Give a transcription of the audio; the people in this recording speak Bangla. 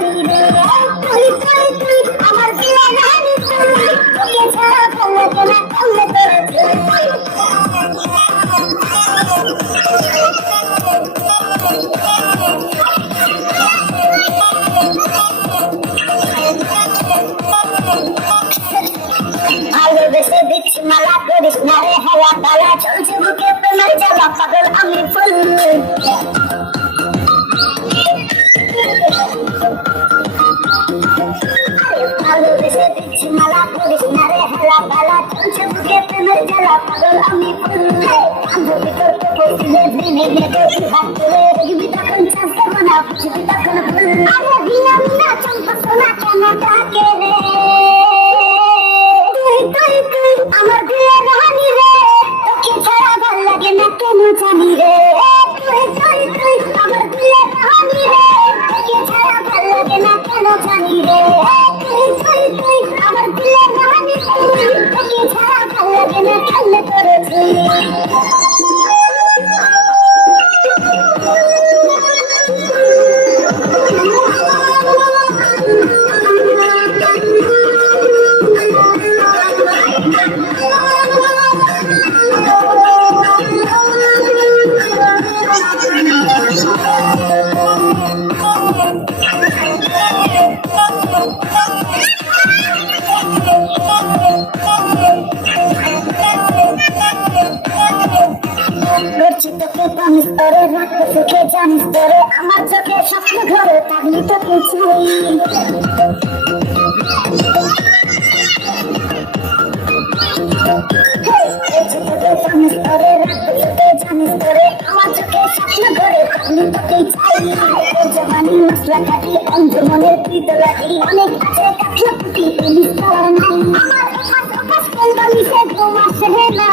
জানি রে তুই তুই তুই আমার দিলে রানী তুই তোকে ছাড়া ভালো লাগে না কেমনে তোরা তুই ভালোবেসে দিচ্ছি মালা করিস না রে হেলা পালা চলছে বুকে প্রেমের জ্বালা পাগল আমি ফুল ভালোবেসে দিচ্ছি মালা করিস না রে হেলা পালা চলছে বুকে প্রেমের জ্বালা পাগল আমি ফুল বান্ধবী করতে বলছিলে ভেঙে গেলে হাত তুলে দেখবি তখন চাষ দেবো না বুঝবি তখন ভুল আরে ভিনা ভিনা চম্পা সোনা কেন ডাকে রে আমার দিলে রানী রে তোকে ছাড়া ভাল লাগে না কেন জানি রে তুই তুই তুই আমার দিলে রানী রে তোকে ছাড়া ভাল লাগে না কেন জানি রে তুই তুই তুই আমার দিলে রানী তুই তোকে ছাড়া ভাল লাগে না কেন করে তুই তোকে জানিস তোরে রাখতে সুখে জানিস তোরে আমার চোখে স্বপ্ন ঘরে তাহলে তোকে চাই তোকে জানিস তোরে রাখতে সুখে জানিস তোরে আমার চোখে স্বপ্ন ঘরে তাহলে তোকে চাই জবানি মশলা খাটি অন্ধ মনের প্রীত লাগি অনেক আছে কাঠলা পুটি পুলিশ করার নাই আমার হাত অপাস করবি সে ঘুম আসে না